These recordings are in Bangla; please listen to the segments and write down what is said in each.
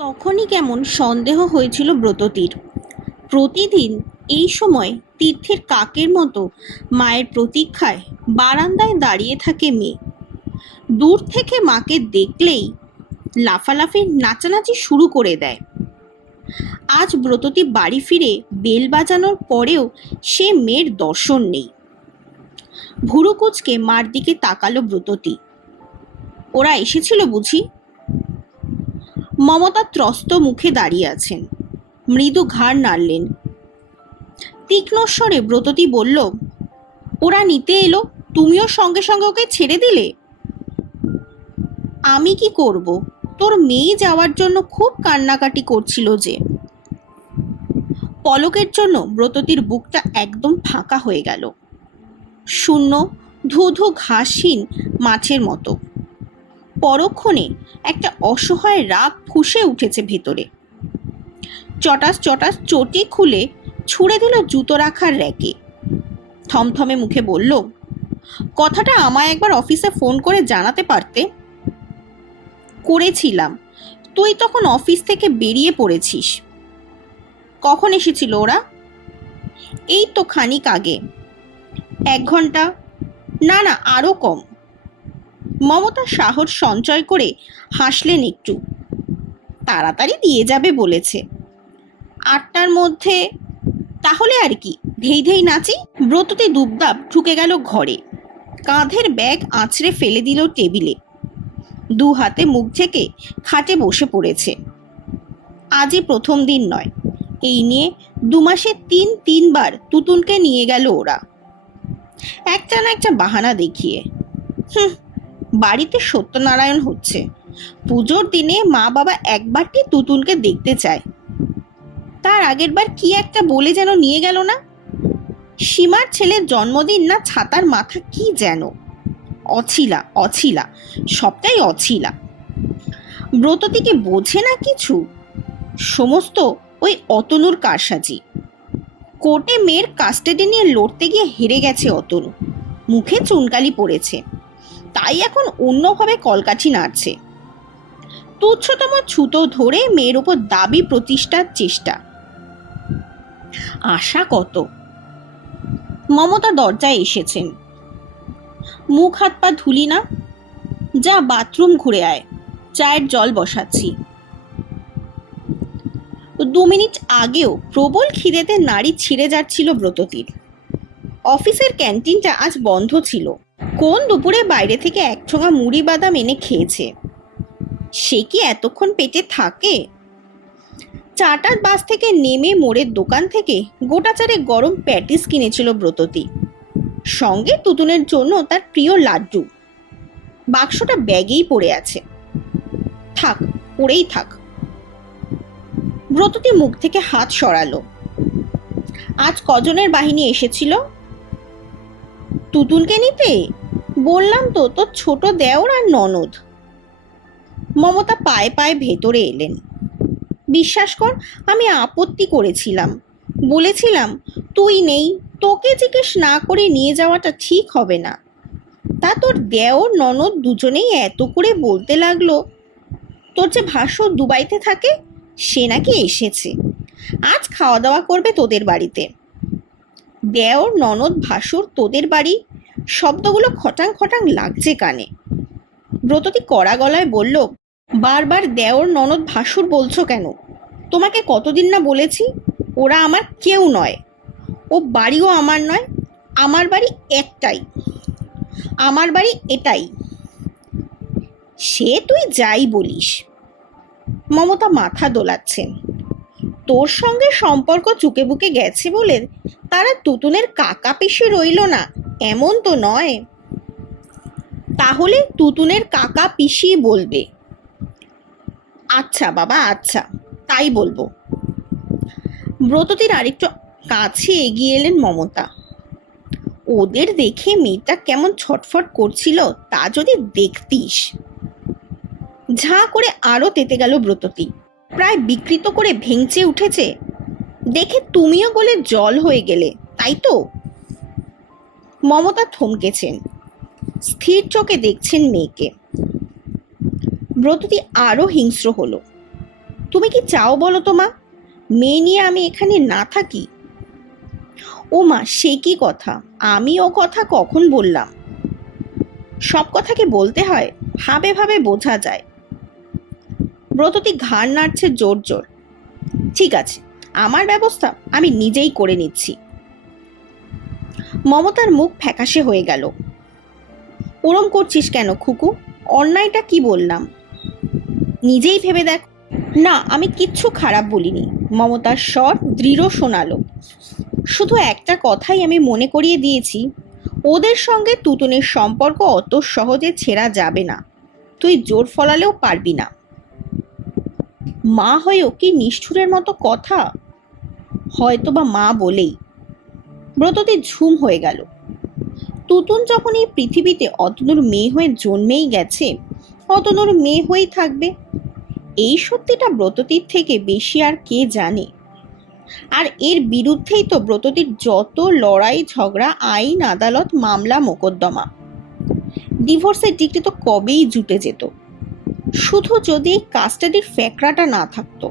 তখনই কেমন সন্দেহ হয়েছিল ব্রততীর। প্রতিদিন এই সময় তীর্থের কাকের মতো মায়ের প্রতীক্ষায় বারান্দায় দাঁড়িয়ে থাকে মেয়ে। দূর থেকে মাকে দেখলেই লাফালাফি নাচানাচি শুরু করে দেয়। আজ ব্রততী বাড়ি ফিরে বেল বাজানোর পরেও সে মেয়ের দর্শন নেই। ভুরুকুচকে মার দিকে তাকালো ব্রততী। ওরা এসেছিল বুঝি? মমতা ত্রস্ত মুখে দাঁড়িয়ে আছেন। মৃদু ঘাড় নাড়লেন। তীক্ষ্ণ স্বরে ব্রততী বলল, ওরা নিতে এলো, তুমিও সঙ্গে সঙ্গে ওকে ছেড়ে দিলে? আমি কি করব? তোর মেয়ে যাওয়ার জন্য খুব কান্নাকাটি করছিল যে। পলকের জন্য ব্রততীর বুকটা একদম ফাঁকা হয়ে গেল। শূন্য ধু ধু ঘাসহীন মাছের মতো। পরক্ষণে একটা অসহায় রাগ ফুঁসে উঠেছে ভেতরে। চটাস চটাস চটি খুলে ছুঁড়ে দিল জুতো রাখার র্যাকে। থমথমে মুখে বলল, কথাটা আমায় একবার অফিসে ফোন করে জানাতে পারতে? করেছিলাম। তুই তখন অফিস থেকে বেরিয়ে পড়েছিস। কখন এসেছিল ওরা? এই তো খানিক আগে। এক ঘণ্টা? না না আরও কম। মমতা সাহস সঞ্চয় করে হাসলেন একটু। তাড়াতাড়ি দিয়ে যাবে বলেছে। আটটার মধ্যে তাহলে আর কি, ধেই ধেই নাচি। ব্রততে দুবদাব ঢুকে গেল ঘরে। কাঁধের ব্যাগ আঁচড়ে ফেলে দিল টেবিলে। দু হাতে মুখ ঢেকে খাটে বসে পড়েছে। আজই প্রথম দিন নয়। এই নিয়ে দু মাসে তিন, তিনবার তুতুনকে নিয়ে গেল ওরা। একটা না একটা বাহানা দেখিয়ে। হুম বাড়িতে সত্যনারায়ণ হচ্ছে। পুজোর দিনে মা বাবা একবারটি তুতুনকে দেখতে চায়। তার আগের বার কি একটা বলে যেন নিয়ে গেল না? সীমার ছেলের জন্মদিন না ছাতার মাথা কি যেন? অছিলা অছিলা, সবটাই অছিলা। ব্রততিকে বোঝে না কিছু? সমস্ত ওই অতনুর কারসাজি। কোর্টে মেয়ের কাস্টাডি নিয়ে লড়তে গিয়ে হেরে গেছে অতনু। মুখে চুনকালি পড়েছে। তাই এখন অন্যভাবে কলকাঠি নাড়ছে। তুচ্ছতম ছুতো ধরে মেয়ের উপর দাবি প্রতিষ্ঠার চেষ্টা। আশা কত? মমতা দরজায় এসেছেন। মুখ হাত পা ধুলি না। যা বাথরুম ঘুরে আয়। চায়ের জল বসাচ্ছি। দু মিনিট আগেও প্রবল খিদেতে নাড়ি ছিঁড়ে যাচ্ছিল ব্রততীর। অফিসের ক্যান্টিনটা আজ বন্ধ ছিল। কোন দুপুরে বাইরে থেকে এক ঠোঙা মুড়ি বাদাম এনে খেয়েছে? সে কি এতক্ষণ পেটে থাকে? চাটার বাস থেকে নেমে মোড়ের দোকান থেকে গোটা চারে গরম প্যাটিস কিনেছিল ব্রততী। সঙ্গে তুতুনের জন্য তার প্রিয় লাড্ডু। বাক্সটা ব্যাগেই পড়ে আছে। থাক, পড়েই থাক। ব্রততী মুখ থেকে হাত সরালো। আজ কজনের বাহিনী এসেছিল? তুতুনকে নিতে? বললাম তো, তোর ছোট দেওর আর ননদ। মমতা পায়ে পায়ে ভেতরে এলেন। বিশ্বাস কর, আমি আপত্তি করেছিলাম। বলেছিলাম, তুই নেই, তোকে জিজ্ঞেস না করে নিয়ে যাওয়াটা ঠিক হবে না। তা তোর দেওর, ননদ দুজনেই এত করে বলতে লাগল, তোর যে ভাষ্য দুবাইতে থাকে, সে নাকি এসেছে। আজ খাওয়া দাওয়া করবে তোদের বাড়িতে। দেওর, ননদ, ভাসুর তোদের বাড়ি শব্দগুলো খটাং খটাং লাগছে কানে। ব্রততী কড়া গলায় বলল, বারবার দেওর ননদ ভাসুর বলছো কেন? তোমাকে কতদিন না বলেছি? ওরা আমার কেউ নয়। ও বাড়িও আমার নয়, আমার বাড়ি একটাই। আমার বাড়ি এটাই। সে তুই যাই বলিস মমতা মাথা দোলাচ্ছেন। তোর সঙ্গে সম্পর্ক চুকে বুকে গেছে বলে তারা তুতুনের কাকা পিসি রইল না। এমন তো নয়। তাহলে তুতুনের কাকা পিসি বলবে। আচ্ছা বাবা আচ্ছা তাই বলব। ব্রততীর আরেকটু কাছে এগিয়ে এলেন মমতা। ওদের দেখে মেয়েটা কেমন ছটফট করছিল তা যদি দেখতিস। ঝাঁ করে আরও তেতে গেল ব্রততি। প্রায় বিকৃত করে ভেঙচে উঠেছে। দেখে তুমিও গলে জল হয়ে গেলে, তাই তো? মমতা থমকেছেন স্থির চোখে দেখছেন মেয়েকে। ব্রততী আরও হিংস্র হলো। তুমি কি চাও বলো তো মা? মেয়ে নিয়ে আমি এখানে না থাকি? ও মা, সে কি কথা? আমি ও কথা কখন বললাম? সব কথাকে বলতে হয়, ভাবে ভাবে বোঝা যায়। ব্রততী ঘাড় নাড়ছে জোর জোর। ঠিক আছে, আমার ব্যবস্থা আমি নিজেই করে নিচ্ছি। মমতার মুখ ফ্যাকাশে হয়ে গেল। ওরম করছিস কেন, খুকু? অন্যায়টা কি বললাম? নিজেই ভেবে দেখ। না, আমি কিচ্ছু খারাপ বলিনি। মমতার স্বর দৃঢ় শোনালো। শুধু একটা কথাই আমি মনে করিয়ে দিয়েছি, ওদের সঙ্গে তুতুনের সম্পর্ক অত সহজে ছেঁড়া যাবে না। তুই জোর ফলালেও পারবি না। মা হয়েও কি নিষ্ঠুরের মতো কথা? হয়তো বা মা বলেই। ব্রততে ঝুম হয়ে গেল। তুতুন যখন এই পৃথিবীতে অতনুর মেয়ে হয়ে জন্মেই গেছে, অতনুর মেয়ে হয়েই থাকবে। এই সত্যিটা ব্রততীর থেকে বেশি আর কে জানে? আর এর বিরুদ্ধেই তো ব্রততীর যত লড়াই, ঝগড়া, আইন, আদালত, মামলা, মোকদ্দমা। ডিভোর্সের ডিগ্রি তো কবেই জুটে যেত। শুধু যদি কাস্টাডির ফ্যাকরাটা না থাকতো।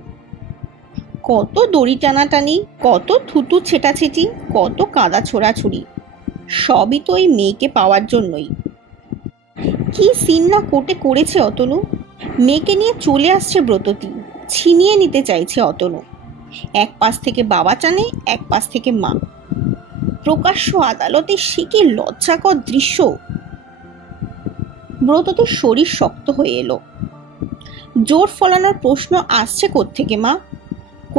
কত দড়ি টানাটানি, কত থুতু ছেটাছেটি, কত কাদা ছোড়াছুড়ি। সবই তো এই মেয়েকে পাওয়ার জন্যই। কি সিন না কোটে করেছে অতনু? মেয়েকে নিয়ে চলে আসছে ব্রততী, ছিনিয়ে নিতে চাইছে অতনু। এক পাশ থেকে বাবা টানে, এক পাশ থেকে মা। প্রকাশ্য আদালতে সে কি লজ্জাকর দৃশ্য? ব্রততীর শরীর শক্ত হয়ে এলো। জোর ফলানোর প্রশ্ন আসছে থেকে মা?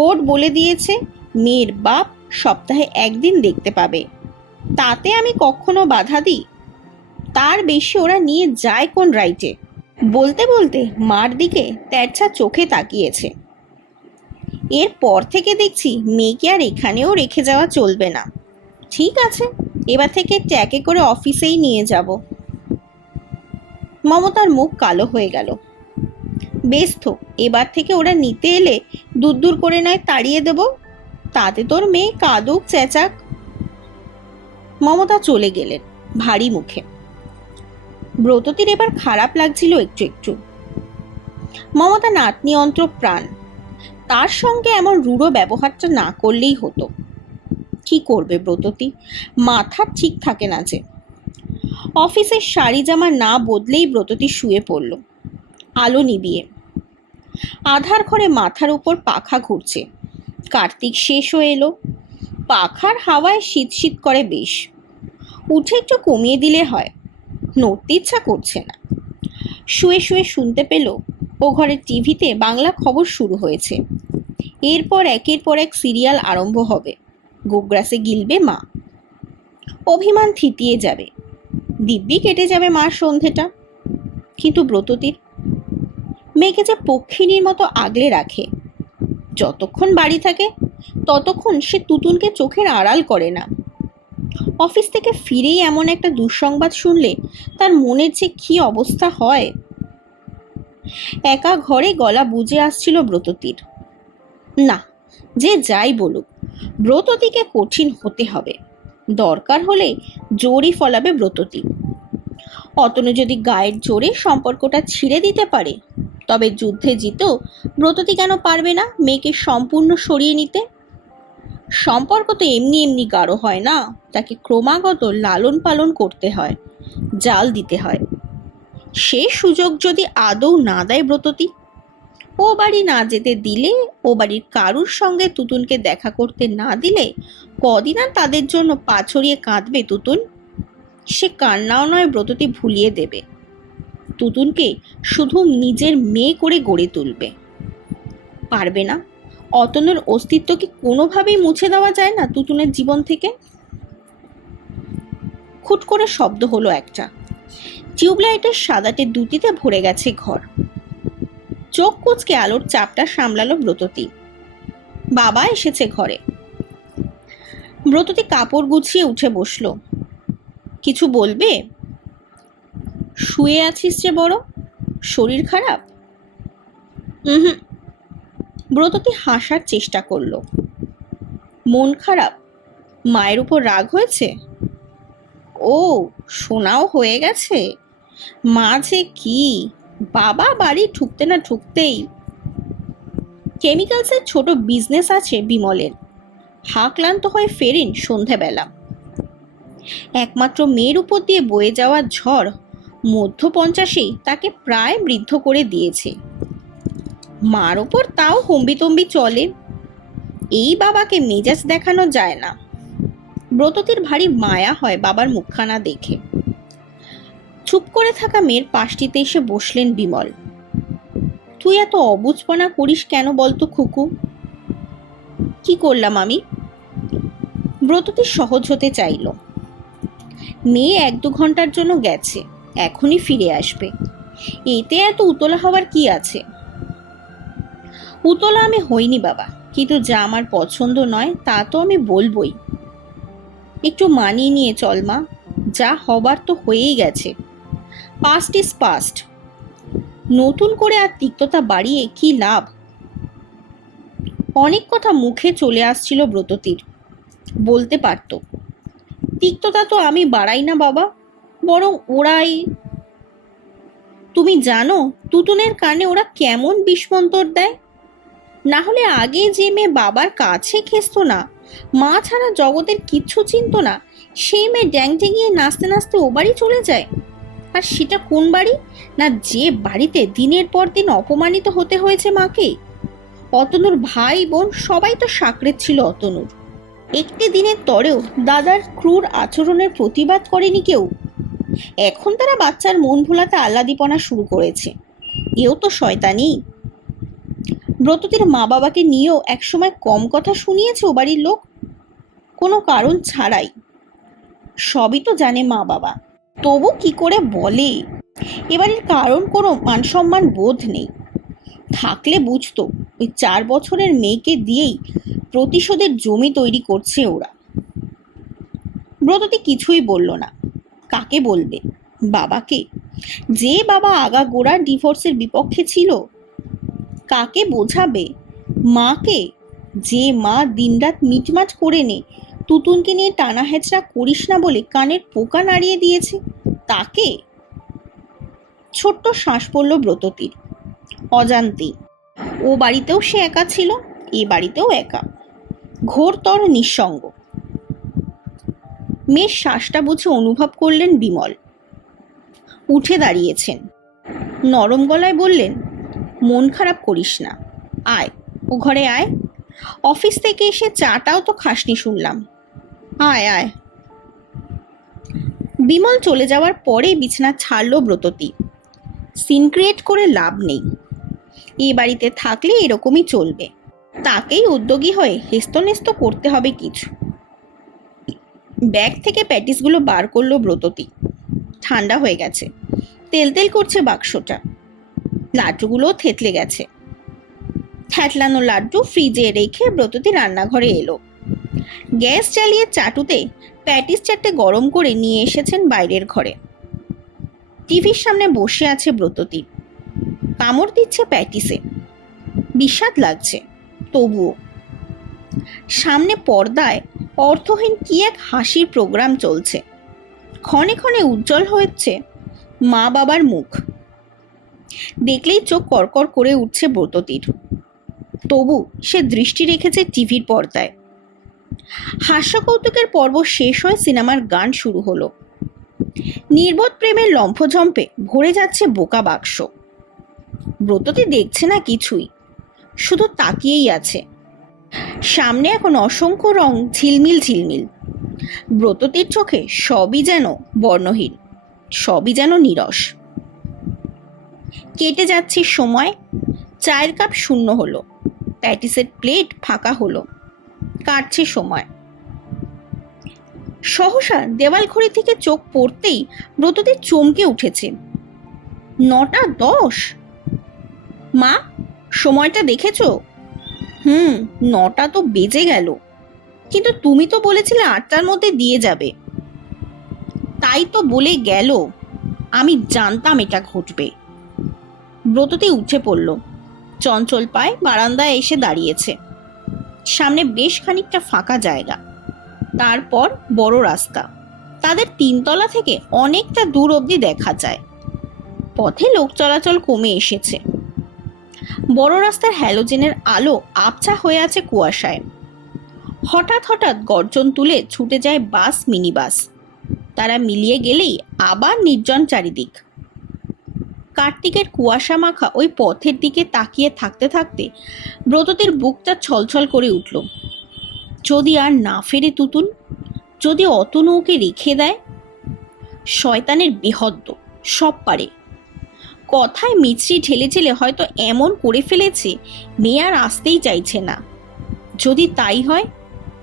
কোর্ট বলে দিয়েছে, মেয়ের বাপ সপ্তাহে একদিন দেখতে পাবে। তাতে আমি কখনো বাধা দিই। তার বেশি ওরা নিয়ে যায় কোন রাইটে? বলতে বলতে মার দিকে তেরছা চোখে তাকিয়েছে। এরপর থেকে দেখছি মেয়েকে আর এখানেও রেখে যাওয়া চলবে না। ঠিক আছে, এবার থেকে ট্যাকে করে অফিসেই নিয়ে যাব। মমতার মুখ কালো হয়ে গেল। বেশ এবার থেকে ওরা নিতে এলে দূর দূর করে নয়, তাড়িয়ে দেব। তাতে তোর মেয়ে কাদুক, চেঁচাক। মমতা চলে গেলেন ভারী মুখে। ব্রততির এবার খারাপ লাগছিল একটু একটু। মমতা নাতনি অন্ত্র প্রাণ তার সঙ্গে এমন রূঢ় ব্যবহারটা না করলেই হতো। কি করবে ব্রততী? মাথা ঠিক থাকে না যে। অফিসের শাড়ি জামা না বদলেই ব্রততী শুয়ে পড়ল। আলো নিবিয়ে। আধার ঘরে মাথার উপর পাখা ঘুরছে। কার্তিক শেষ হয়ে এলো। পাখার হাওয়ায় শীত শীত করে বেশ। উঠে একটু কমিয়ে দিলে হয়। নড়তে ইচ্ছা করছে না। শুয়ে শুয়ে শুনতে পেল, ও ঘরের টিভিতে বাংলা খবর শুরু হয়েছে। এরপর একের পর এক সিরিয়াল আরম্ভ হবে। গোগ্রাসে গিলবে মা। অভিমান থিতিয়ে যাবে। দিব্যি কেটে যাবে মার সন্ধেটা। কিন্তু ব্রততীর মেয়েকে যে পক্ষিণীর মতো আগলে রাখে। যতক্ষণ বাড়ি থাকে, ততক্ষণ সে তুতুনকে চোখের আড়াল করে না। অফিস থেকে ফিরেই এমন একটা দুঃসংবাদ শুনলে তার মনের যে কী অবস্থা হয়। একা ঘরে গলা বুঝে আসছিল ব্রততীর। না, যে যাই বলুক, ব্রততীকে কঠিন হতে হবে। দরকার হলে জোরই ফলাবে ব্রততী। অতনু যদি গায়ের জোরে সম্পর্কটা ছিঁড়ে দিতে পারে তবে যুদ্ধে জিতেও ব্রততি কেন পারবে না মেয়েকে সম্পূর্ণ সরিয়ে নিতে? সম্পর্ক তো এমনি এমনি গাঢ় হয় না, তাকে ক্রমাগত লালন পালন করতে হয়, জাল দিতে হয়। সে সুযোগ যদি আদৌ না দেয় ব্রততী? ও বাড়ি না যেতে দিলে, ও বাড়ির কারুর সঙ্গে তুতুনকে দেখা করতে না দিলে, কদিন আর তাদের জন্য পা ছড়িয়ে কাঁদবে তুতুন? সে কান্নাও নয়, ব্রততী ভুলিয়ে দেবে। তুতুনকে শুধু নিজের মেয়ে করে গড়ে তুলবে। পারবে না। অতনুর অস্তিত্ব কি কোনোভাবেই মুছে দেওয়া যায় না তুতুনের জীবন থেকে। খুট করে শব্দ হলো একটা। টিউবলাইটের সাদাটে দুটিতে ভরে গেছে ঘর। চোখ কুচকে আলোর চাপটা সামলালো ব্রততী। বাবা এসেছে ঘরে। ব্রততী কাপড় গুছিয়ে উঠে বসল। কিছু বলবে? শুয়ে আছিস যে বড়? শরীর খারাপ? হুম ব্রততী হাসার চেষ্টা করল? মন খারাপ? মায়ের উপর রাগ হয়েছে? ও শোনাও হয়ে গেছে? মা যে কি? বাবা বাড়ি ঠুকতে না ঠুকতেই কেমিক্যালসের ছোট বিজনেস আছে বিমলের। হা ক্লান্ত হয়ে ফেরেন সন্ধ্যাবেলা একমাত্র মেয়ের উপর দিয়ে বয়ে যাওয়া ঝড় মধ্য পঞ্চাশেই তাকে প্রায় বৃদ্ধ করে দিয়েছে। মার ওপর তাও হম্বিতম্বি চলে। এই বাবাকে মেজাজ দেখানো যায় না। ব্রততির ভারী মায়া হয় বাবার মুখখানা দেখে। চুপ করে থাকা মেয়ের পাশটিতে এসে বসলেন বিমল। তুই এত অবুঝপনা করিস কেন বলতো খুকু? কি করলাম আমি? ব্রততি সহজ হতে চাইল। মেয়ে এক দু ঘণ্টার জন্য গেছে। এখনই ফিরে আসবে। এতে এত উতলা হওয়ার কি আছে? উতলা আমি হইনি বাবা, কিন্তু যা আমার পছন্দ নয় তা তো আমি বলবই। একটু মানিয়ে নিয়ে চল মা, যা হবার তো হয়েই গেছে। পাস্ট ইজ পাস্ট নতুন করে আর তিক্ততা বাড়িয়ে কি লাভ? অনেক কথা মুখে চলে আসছিল ব্রততির। বলতে পারতো, তিক্ততা তো আমি বাড়াই না বাবা। বরং ওরাই। তুমি জানো, তুতুনের কানে ওরা কেমন বিস্মন্তর দেয়? না হলে আগে যে মেয়ে বাবার কাছে খেসতো না, মা ছাড়া জগতের কিচ্ছু চিনতো না, সেই মেয়ে ড্যাং ডেঙিয়ে নাচতে নাচতে ও বাড়ি চলে যায়। আর সেটা কোন বাড়ি? না যে বাড়িতে দিনের পর দিন অপমানিত হতে হয়েছে মাকে? অতনুর ভাই বোন সবাই তো সাকরেত ছিল অতনুর। একটি দিনের তরেও দাদার ক্রূর আচরণের প্রতিবাদ করেনি কেউ। এখন তারা বাচ্চার মন ভোলাতে আহ্লাদিপনা শুরু করেছে। এও তো শয়তানি। ব্রততির মা বাবাকে নিয়েও একসময় কম কথা শুনিয়েছে ও বাড়ির লোক? কোনো কারণ ছাড়াই। সবই তো জানে মা বাবা। তবু কি করে বলে? এবারের কারণ কোনো মানসম্মান বোধ নেই। থাকলে বুঝতো, ওই চার বছরের মেয়েকে দিয়েই প্রতিশোধের জমি তৈরি করছে ওরা। ব্রততি কিছুই বলল না। কাকে বলবে? বাবাকে? যে বাবা আগা গোড়া ডিভোর্সের বিপক্ষে ছিল, কাকে বোঝাবে? মাকে? যে মা দিনরাত মিটমাট করে নে, তুতুনকে নিয়ে টানা হেঁচড়া করিস না বলে কানের পোকা নাড়িয়ে দিয়েছে, তাকে? ছোট্ট শ্বাস পড়ল ব্রততির। অজান্তেই ও বাড়িতেও সে একা ছিল, এ বাড়িতেও একা। ঘোরতর নিঃসঙ্গ। মেয়ের শ্বাসটা বুঝে অনুভব করলেন বিমল। উঠে দাঁড়িয়েছেন। নরম গলায় বললেন, মন খারাপ করিস না। আয়, ও ঘরে আয়। অফিস থেকে এসে চাটাও তো খাসনি শুনলাম। আয় আয়। বিমল চলে যাওয়ার পরে বিছানা ছাড়লো ব্রততি। সিন ক্রিয়েট করে লাভ নেই। এ বাড়িতে থাকলে এরকমই চলবে। তাকেই উদ্যোগী হয়ে হেস্তনেস্ত করতে হবে কিছু। ব্যাগ থেকে প্যাটিসগুলো বার করল ব্রততি। ঠান্ডা হয়ে গেছে। তেল তেল করছে বাক্সটা। লাড্ডুগুলোও থেতলে গেছে। থ্যাতলানো লাড্ডু ফ্রিজে রেখে ব্রততি রান্নাঘরে এলো। গ্যাস জ্বালিয়ে চাটুতে প্যাটিস চারটে গরম করে নিয়ে এসেছেন বাইরের ঘরে। টিভির সামনে বসে আছে ব্রততি। কামড় দিচ্ছে প্যাটিসে। বিস্বাদ লাগছে, তবুও। সামনে পর্দায় অর্থহীন কি এক হাসির প্রোগ্রাম চলছে? ক্ষণে ক্ষণে উজ্জ্বল হচ্ছে মা বাবার মুখ। দেখলেই চোখ করকর করে উঠছে ব্রততির। তবু সে দৃষ্টি রেখেছে টিভির পর্দায়। হাস্যকৌতুকের পর্ব শেষ হয়ে সিনেমার গান শুরু হলো। নির্বোধ প্রেমের লম্ফঝম্পে ভরে যাচ্ছে বোকা বাক্স। ব্রততি দেখছে না কিছুই, শুধু তাকিয়েই আছে। সামনে এখন অসংখ্য রং ঝিলমিল ঝিলমিল। ব্রততির চোখে সবই যেন বর্ণহীন, সবই যেন নিরস। কেটে যাচ্ছে সময়, চায়ের কাপ শূন্য হলো, প্যাটিসের প্লেট ফাঁকা হলো, কাটছে সময়। সহসা দেওয়াল ঘড়ি থেকে চোখ পড়তেই ব্রততি চমকে উঠেছে। নটা দশ? মা, সময়টা দেখেছ? হুম, নটা তো বেজে গেল। কিন্তু তুমি তো বলেছিলে আটটার মধ্যে দিয়ে যাবে। তাই তো বলে গেল, আমি জানতাম এটা ঘটবে। ব্রততে উঠে পড়ল। চঞ্চল পায় বারান্দায় এসে দাঁড়িয়েছে। সামনে বেশ খানিকটা ফাঁকা জায়গা। তারপর বড় রাস্তা। তাদের তিনতলা থেকে অনেকটা দূর অবধি দেখা যায়। পথে লোক চলাচল কমে এসেছে। বড় রাস্তার হ্যালোজেনের আলো আবছা হয়ে আছে কুয়াশায়। হঠাৎ হঠাৎ গর্জন তুলে ছুটে যায় বাস মিনি বাস তারা মিলিয়ে গেলেই আবার নির্জন চারিদিক। কার্তিকের কুয়াশা মাখা ওই পথের দিকে তাকিয়ে থাকতে থাকতে ব্রততের বুকটা ছলছল করে উঠল। যদি আর না ফেরে তুতুন, যদি অতনু ওকে রেখে দেয়? শয়তানের বেহদ্দ, সব পারে। কথায় মিছরি ঠেলে ঠেলে হয়তো এমন করে ফেলেছে, মেয়ে আর আসতেই চাইছে না। যদি তাই হয়,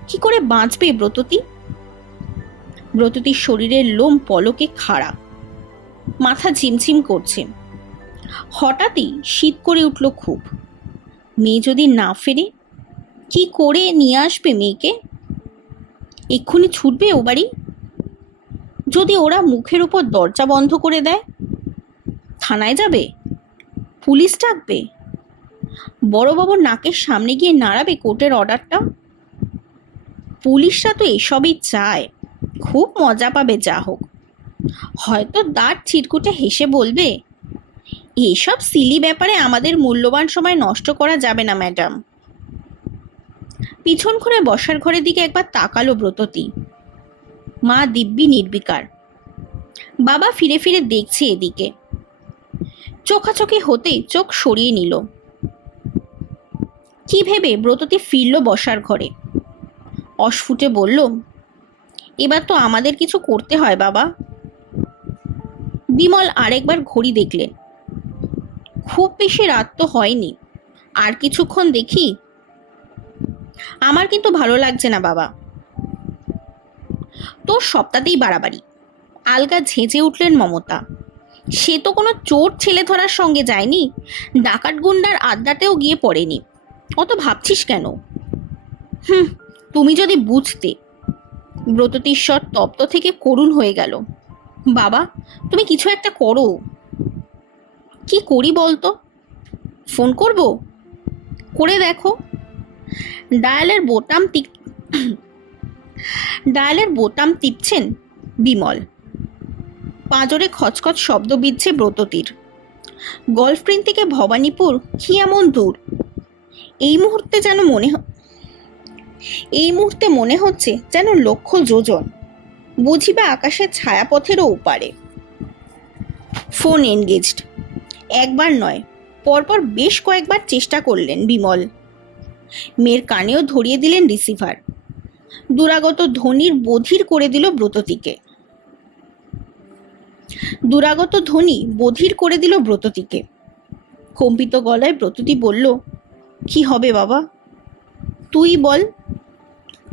কি করে বাঁচবে ব্রততী? ব্রততীর শরীরের লোম পলকে খাড়া। মাথা ঝিমঝিম করছে। হঠাৎই শীত করে উঠল খুব। মেয়ে যদি না ফেরে, কি করে নিয়ে আসবে মেয়েকে? এক্ষুনি ছুটবে ও বাড়ি? যদি ওরা মুখের উপর দরজা বন্ধ করে দেয় থানায় যাবে? পুলিশ ডাকবে? বড়বাবুর নাকের সামনে গিয়ে নাড়াবে কোর্টের অর্ডারটা? পুলিশরা তো এসবই চায়। খুব মজা পাবে যা হোক। হয়তো দাঁত ছিটকুটে হেসে বলবে, এসব সিলি ব্যাপারে আমাদের মূল্যবান সময় নষ্ট করা যাবে না, ম্যাডাম। পিছন ঘরে বসার ঘরের দিকে একবার তাকালো ব্রততী। মা দিব্যি নির্বিকার। বাবা ফিরে ফিরে দেখছে এদিকে। চোখাচোখি হতেই চোখ সরিয়ে নিল। কি ভেবে ব্রততী ফিরল বসার ঘরে? অস্ফুটে বলল, এবার তো আমাদের কিছু করতে হয় বাবা। বিমল আরেকবার ঘড়ি দেখলেন। খুব বেশি রাত তো হয়নি। আর কিছুক্ষণ দেখি? আমার কিন্তু ভালো লাগছে না বাবা। তোর সপ্তাহতেই বাড়াবাড়ি। আলগা ঝেঁচে উঠলেন মমতা। সে তো কোনো চোর ছেলে ধরার সঙ্গে যায়নি। ডাকাত গুন্ডার আড্ডাতেও গিয়ে পড়েনি। অত ভাবছিস কেন? হুম, তুমি যদি বুঝতে। ব্রততীশ্বর তপ্ত থেকে করুণ হয়ে গেল। বাবা, তুমি কিছু একটা করো। কি করি বলতো? ফোন করব? করে দেখো। ডায়ালের বোতাম টিপ ডায়ালের বোতাম টিপছেন বিমল। পাঁজরে খচখচ শব্দ বিচ্ছে ব্রততীর। গল্ফপ্রিন্ট থেকে ভবানীপুর কি এমন দূর? এই মুহূর্তে যেন মনে এই মুহূর্তে মনে হচ্ছে যেন লক্ষ যোজন। বুঝিবে আকাশের ছায়াপথেরও ওপারে। Phone engaged. একবার নয়, পরপর বেশ কয়েকবার চেষ্টা করলেন বিমল। মেয়ের কানেও ধরিয়ে দিলেন রিসিভার। দুরাগত ধ্বনির বধির করে দিল ব্রততীকে। দুরাগত ধ্বনি বধির করে দিল ব্রততীকে কম্পিত গলায় ব্রততী বলল, কি হবে বাবা? তুই বল,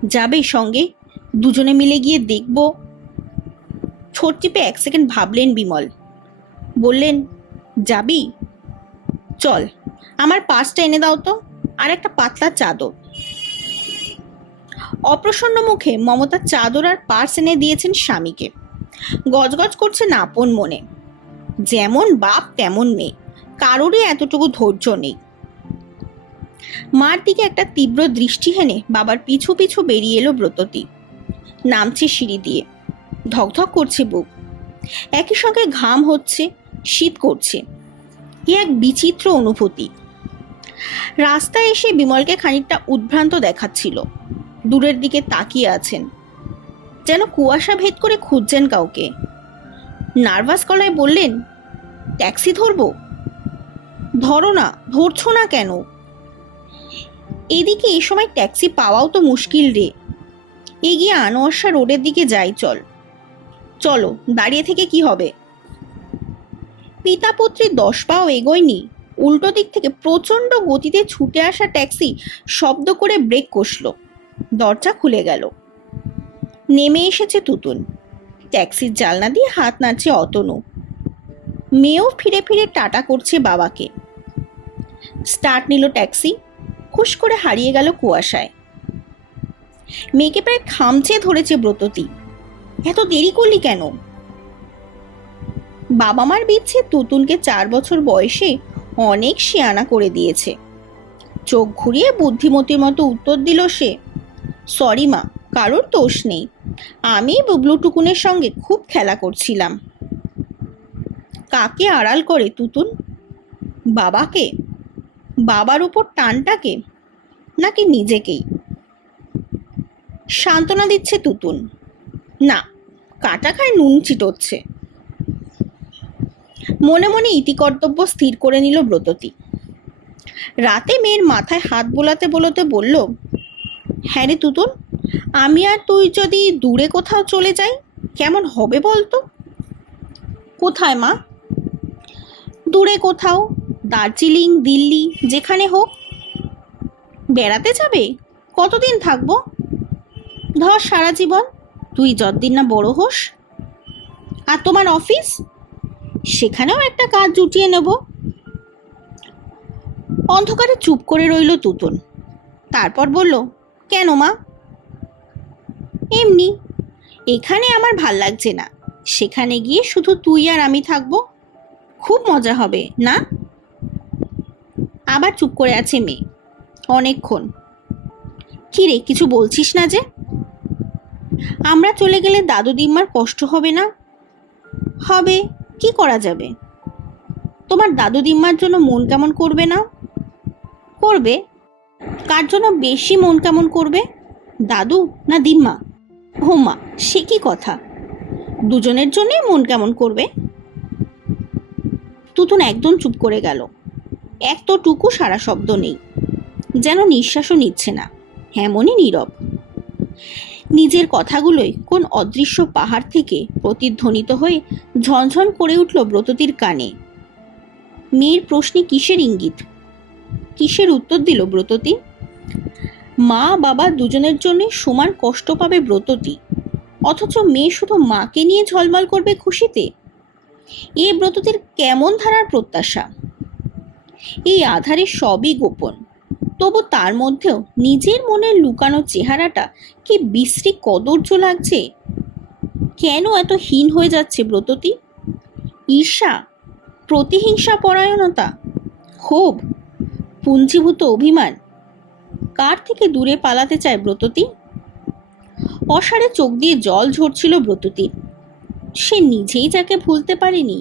যাবে সঙ্গে? দুজনে মিলে গিয়ে দেখব। ছোট টিপে এক সেকেন্ড ভাবলেন বিমল। বললেন, যাবি? চল, আমার পার্সটা এনে দাও তো, আর একটা পাতলা চাদর। অপ্রসন্ন মুখে মমতা চাদর আর পার্স এনে দিয়েছেন স্বামীকে। গজগজ করছে না আপন মনে। যেমন বাপ, তেমন মেয়ে। কারোরই এতটুকু ধৈর্য নেই। মার দিকে একটা তীব্র দৃষ্টি হেনে বাবার পিছু পিছু বেরিয়ে এলো ব্রততী। নামছে সিঁড়ি দিয়ে। ধকধক করছে বুক। একই সঙ্গে ঘাম হচ্ছে, শীত করছে। এ এক বিচিত্র অনুভূতি। রাস্তায় এসে বিমলকে খানিকটা উদ্ভ্রান্ত দেখাচ্ছিল। দূরের দিকে তাকিয়ে আছেন। যেন কুয়াশা ভেদ করে খুঁজছেন কাউকে। নার্ভাস গলায় বললেন, ট্যাক্সি ধরবো? ধরো না, ধরছো না কেন? এদিকে এই সময় ট্যাক্সি পাওয়াও তো মুশকিল রে। এগিয়ে আনোয়ারশা রোডের দিকে যাই, চল। চলো, দাঁড়িয়ে থেকে কি হবে? পিতা পুত্রী দশ পাও এগোয়নি। উল্টো দিক থেকে প্রচণ্ড গতিতে ছুটে আসা ট্যাক্সি শব্দ করে ব্রেক কষল। দরজা খুলে গেল। নেমে এসেছে তুতুন ট্যাক্সির জালনা দিয়ে হাত নাড়ছে অতনু। মেয়েও ফিরে ফিরে টাটা করছে বাবাকে। স্টার্ট নিল ট্যাক্সি। খুশ করে হারিয়ে গেল কুয়াশায়। মেয়েকে প্রায় খামচে ধরেছে ব্রততী। এত দেরি করলি কেন? বাবা মার বিচ্ছে তুতুনকে চার বছর বয়সে অনেক শিয়ানা করে দিয়েছে। চোখ ঘুরিয়ে বুদ্ধিমতির মতো উত্তর দিল সে। সরি মা, কারোর দোষ নেই। আমি বুবলু টুকুনের সঙ্গে খুব খেলা করছিলাম। কাকে আড়াল করে তুতুন? বাবাকে? বাবার উপর টানটাকে? নাকি নিজেকেই? সান্ত্বনা দিচ্ছে তুতুন। না কাটা খায় নুন চিটোচ্ছে মনে মনে ইতিকর্তব্য স্থির করে নিল ব্রততী। রাতে মেয়ের মাথায় হাত বোলাতে বলতে বলল হ্যাঁ রে তুতুন আমি আর তুই যদি দূরে কোথাও চলে যাই, কেমন হবে বলতো? কোথায় মা? দূরে কোথাও, দার্জিলিং, দিল্লি, যেখানে হোক। বেড়াতে যাবে? কতদিন থাকব? ধর সারা জীবন, তুই যতদিন না বড় হোস। আর তোমার অফিস? সেখানেও একটা কাজ জুটিয়ে নেব। অন্ধকারে চুপ করে রইল তুতুন তারপর বলল কেন মা? এমনি। এখানে আমার ভালো লাগছে না। সেখানে গিয়ে শুধু তুই আর আমি থাকব। খুব মজা হবে, না? আবার চুপ করে আছে মেয়ে। অনেকক্ষণ। কি রে, কিছু বলছিস না যে? আমরা চলে গেলে দাদু দিম্মার কষ্ট হবে না? হবে, কি করা যাবে? তোমার দাদু দিম্মার জন্য মন কেমন করবে না? করবে। কার জন্য বেশি মন কেমন করবে? দাদু না দিম্মা? হোমা সে কি কথা? দুজনের জন্যই মন কেমন করবে? তুতুন একদম চুপ করে গেল। এক তো টুকু সারা শব্দ নেই। যেন নিঃশ্বাসও নিচ্ছে না। এমনই নীরব। নিজের কথাগুলোই কোন অদৃশ্য পাহাড় থেকে প্রতিধ্বনিত হয়ে ঝনঝন করে উঠল ব্রততির কানে। মেয়ের প্রশ্নে কিসের ইঙ্গিত? কিসের উত্তর দিল ব্রততী? মা বাবা দুজনের জন্য সমান কষ্ট পাবে ব্রততী। অথচ মেয়ে শুধু মাকে নিয়ে ঝলমল করবে খুশিতে? এ ব্রততির কেমন ধারার প্রত্যাশা? এই আধারে সবই গোপন। তবু তার মধ্যেও নিজের মনের লুকানো চেহারাটা কি বিশ্রী কদর্য লাগছে? কেন এত হীন হয়ে যাচ্ছে ব্রততী? ঈর্ষা? প্রতিহিংসা পরায়ণতা ক্ষোভ? পুঞ্জীভূত অভিমান। কার থেকে দূরে পালাতে চায় ব্রততী? অসারে চোখ দিয়ে জল ঝরছিল ব্রততি সে নিজেই যাকে ভুলতে পারেনি,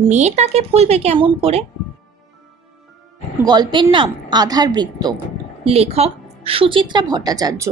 মেয়ে তাকে ভুলবে কেমন করে? গল্পের নাম আধার বৃত্ত লেখক সুচিত্রা ভট্টাচার্য।